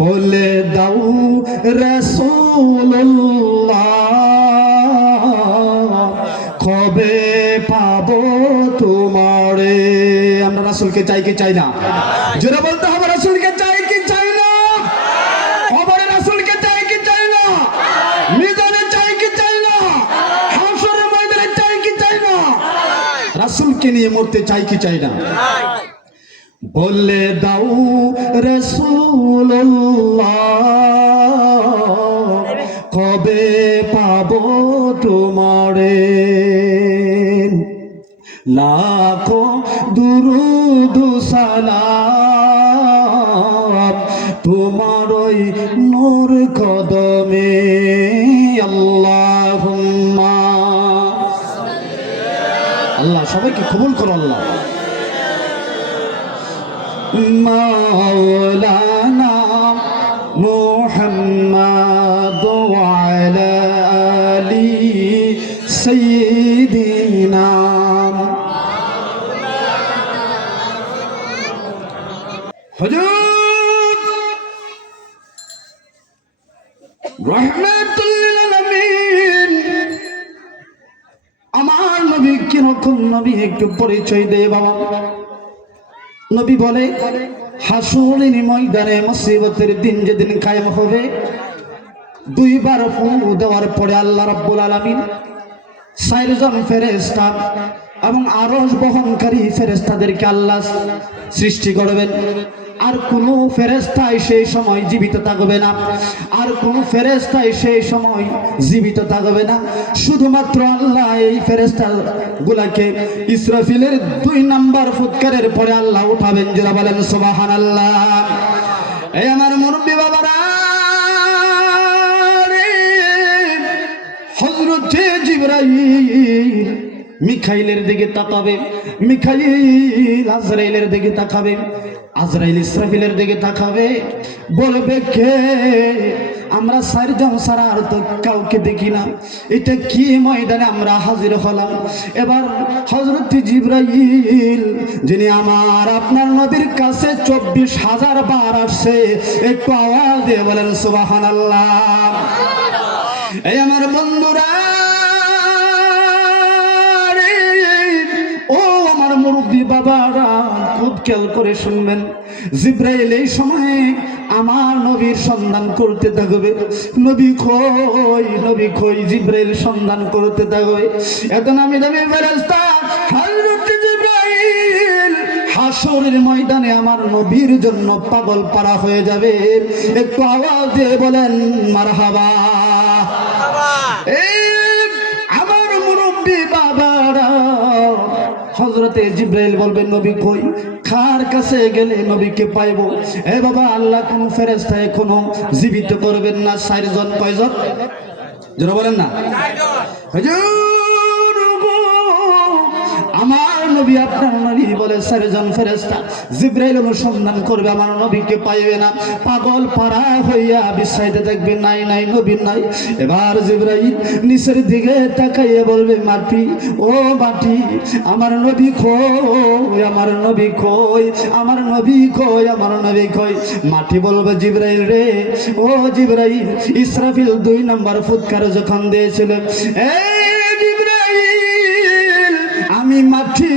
বলে দাও রাসূলুল্লাহ কবে পাবো তোমারে। আমরা রাসূলকে চাই কি চাই না? জোরে বলতে হবে, রাসূলকে চাই কি চাই না? কবরে রাসূলকে চাই কি চাই না? মিজানে চাই কি চাই না? হাশরের ময়দানে চাই কি চাই না? রাসূলকে নিয়ে মরতে চাই কি চাই না? বলে দাও রাসূলুল্লাহ কবে পাবো তোমারে। লাখো দুরুদ সালাম তোমার ওই নূর কদমে। আল্লাহুম্মা, আল্লাহ সবাইকে কবুল করো। আল্লাহ মাওলানা মুহাম্মদ ওয়া আলা আলি সাইয়্যিদিনা। হুজুর রাহমাতুল লিল আলামিন, আমার নবী কিরকম নবী একটু পরিচয় দে বাবা। নবী বলে হাসরের ময়দানে মুসিবতের দিন যেদিন কায়েম হবে, দুইবার ফু দেওয়ার পরে আল্লাহ রাব্বুল আলামিন চারজন ফেরেশতা এবং আরশ বহনকারী ফেরেশতাদেরকে আল্লাহ সৃষ্টি করবেন। আর কোন ফেরেশতাই সেই সময় জীবিত থাকবে না, আর কোন ফেরেশতাই সেই সময় জীবিত থাকবে না। শুধুমাত্র আল্লাহ এই ফেরেশতা গুলাকে ইসরাফিলের 2 নাম্বার ফুৎকারের পরে আল্লাহ উঠাবেন। যারা বলেন সুবহানাল্লাহ। এই আমার মুরব্বি বাবারা, হযরত জিবরাইল মিকাইলের দিকে তাকাবে, মিকাইল আজরাইলের দিকে তাকাবে, আজরাইল ইসরাফিলের দিকে তাকাবে, বলবে কে? আমরা 4 জন ছাড়া আর তো কাউকে দেখি না, এটা কি ময়দানে আমরা হাজির হলাম। এবার হযরত জিবরাইল যিনি আমার আপনার নবীর কাছে 24,000 বার আসছে, একটু আওয়াজ দিয়ে বলেন সুবহানাল্লাহ। এই আমার বন্ধুরা, ও আমার মুরব্বী বাবারা, খুব খেয়াল করে শুনবেন। জিবরাইল এই সময়ে আমার নবীর সন্ধান করতে থাকবে। নবী কই, নবী কই, জিবরাইল সন্ধান করতে থাকবে। এত নামি দামি ফেরেশতা হযরত জিবরাইল হাসরের ময়দানে আমার নবীর জন্য পাগল পারা হয়ে যাবে। একটু আওয়াজ দিয়ে বলেন মারহাবা। এই আমার মুরব্বী বাবারা, হযরতে জিবরাইল বলবেন নবী কই, কার কাছে গেলে নবীকে পাইবো? এ বাবা, আল্লাহ কোন ফেরেশতা এখনো জীবিত করবেন না 4 জন। কয়জন? যারা বলেন না 4 জন। আমার নবী আপনার নবী বলে 4 জন ফেরেশতা জিবরাইল অনুসন্ধান করবে, আমার নবীকে পাইবে না। পাগল পারা হইয়া বিছাইতে দেখবে নাই নাই, নবী নাই। এবার জিবরাইল নিচের দিকে তাকাইয়ে বলবে মাটি, ও মাটি, আমার নবী কই, আমার নবী কই, আমার নবী কই, আমার নবী কই। মাটি বলবে জিবরাইল রে, ও জিবরাইল, ইসরাফিল 2 নাম্বার ফুৎকার যখন দিয়েছিলেন, আমি মাটি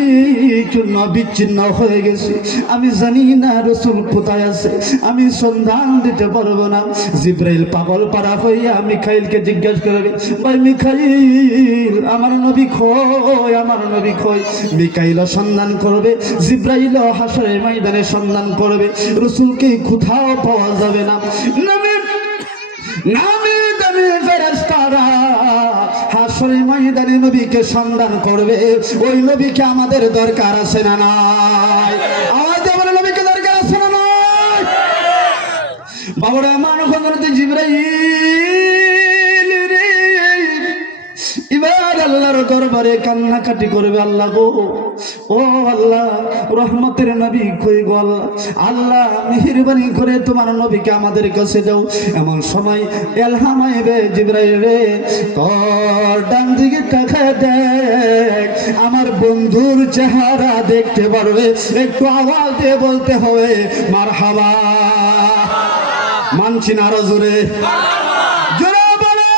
চূর্ণ বিচ্ছিন্ন হয়ে গেছি, আমি জানি না রাসূল কোথায় আছে, আমি সন্ধান দিতে পারবো না। জিবরাইল পাগল পারা হইয়া মিকাইলকে জিজ্ঞাসা করবে, ভাই মিকাইল, আমার নবী কই, আমার নবী কই। মিকাইল সন্ধান করবে, জিবরাইল হাসরের ময়দানে সন্ধান করবে, রাসূলকে কোথাও পাওয়া যাবে না। নামে দামি ফেরেশতারা হাসরের ময়দানে নবীকে সন্ধান করবে। ওই নবীকে আমাদের দরকার আছে না নাই? আওয়াজ দিয়ে বলে, নবীকে দরকার আছে না নাই? বাবারা আমার হযরত জিবরাইল রে এবার আল্লাহর দরবারে কান্নাকাটি করবে, আল্লাহ গো, ও আল্লাহ, রহমতের নবী কই গো আল্লাহ, আল্লাহ মেহেরবানি করে তোমার নবীকে আমাদের কাছে দাও। এমন সময় ইলহাম আইবে, জিবরাইল রে তোর ডান দিকে তাকায় দেখ, আমার বন্ধুর চেহারা দেখতে পারবে। একটু আওয়াজ দিয়ে বলতে হবে মারহাবা, মানছি না, আরো জোরে জোরে বলে।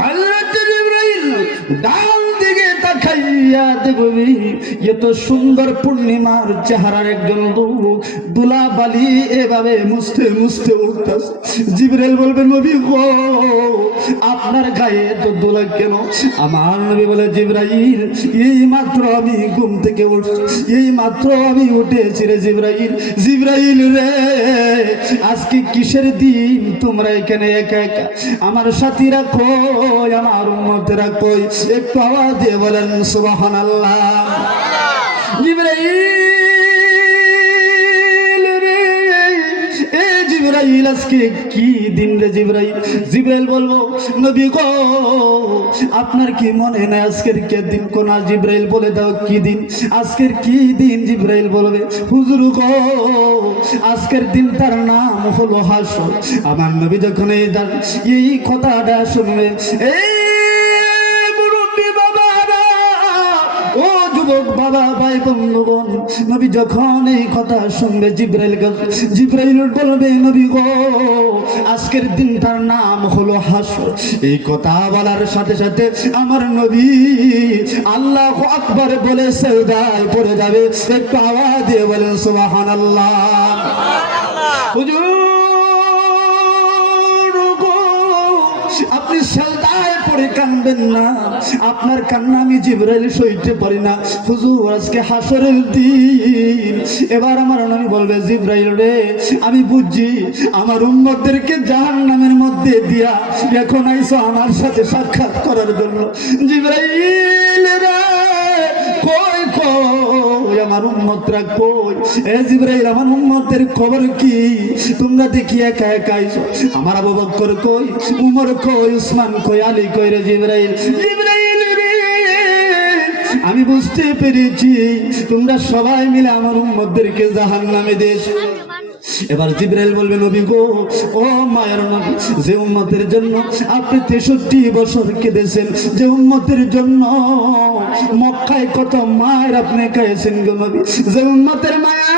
হযরত জিবরাইল ডান দিকে তাকাইয়া দেখবি এত সুন্দর পূর্ণিমার চেহারার একজন লোক দুলা বালি এভাবে মুছতে মুছতে উঠতেছে। জিবরাইল বলবে নবী গো, আপনার গায়ে তো দোলা কেন? আমার নবী বলে জিবরাইল, এই মাত্র আমি ঘুম থেকে এই মাত্র আমি উঠেছি রে জিবরাইল। জিবরাইল রে, আজকে কিসের দিন? তোমরা এখানে একা একা, আমার সাথীরা কই, আমার উম্মতেরা কই? একটু আওয়াজ দিয়ে বলেন সুবহানাল্লাহ। জিবরাইল রে, এ জিবরাইল আজকে কি দিন রে জিবরাইল? জিবরাইল বলবো নবী গো, আপনার কি মনে নাই আজকের কে দিন? কোন? জিবরাইল বলে দাও কি দিন, আজকের কি দিন? জিবরাইল বলবে হুজুর গো, আজকের দিন তার নাম হলো হাসর। আমার নবী যখন এই কথাটা শুনবে, এই মুরব্বী বাবারা, ও যুবক বাবা, ভাই বন্ধুগণ, নবী যখন এই কথা শুনবে জিবরাইল বলবে নবী গো, আজকের দিনটার নাম হলো হাসর। এই কথা বলার সাথে সাথে আমার নবী আল্লাহু আকবার বলে সিজদায় পড়ে যাবে। একটু আওয়াজ দিয়ে বলেন সুবহানাল্লাহ। হুজুর গো, আপনি সিজদায় পড়ে কাঁদবেন না, আপনার কান্না আমি জিবরাইল সইতে পারি না। হুজুর আজকে হাসরের দিন। এবার আমার নবী বলবে জিবরাইল রে, আমি বুঝছি আমার উম্মতদেরকে জাহান্নামের মধ্যে দিয়া এখন আইছো আমার সাথে সাক্ষাৎ করার জন্য। জিবরাইল রে, কই কই আমার উম্মতরা কই? এ জিবরাইল, আমার উম্মতের খবর কি? তোমরা দেখি একা একা আইছো। আমার আবু বকর কই, উমর কই, উসমান কই, আলী কই রে জিবরাইল? জিবরাইল রে, আমি বুঝতে পেরেছি তোমরা সবাই মিলে আমার উম্মতদেরকে জাহান্নামে দিয়েছো। এবার জিবরাইল বলবে নবী গো, ও মায়ের নবী, যে উম্মতের জন্য আপনি 63 বছর কেঁদেছেন, যে উম্মতের জন্য মক্কায় কত মায়ের আপনি খাইয়েছেন গো নবী, যে উম্মতের মায়া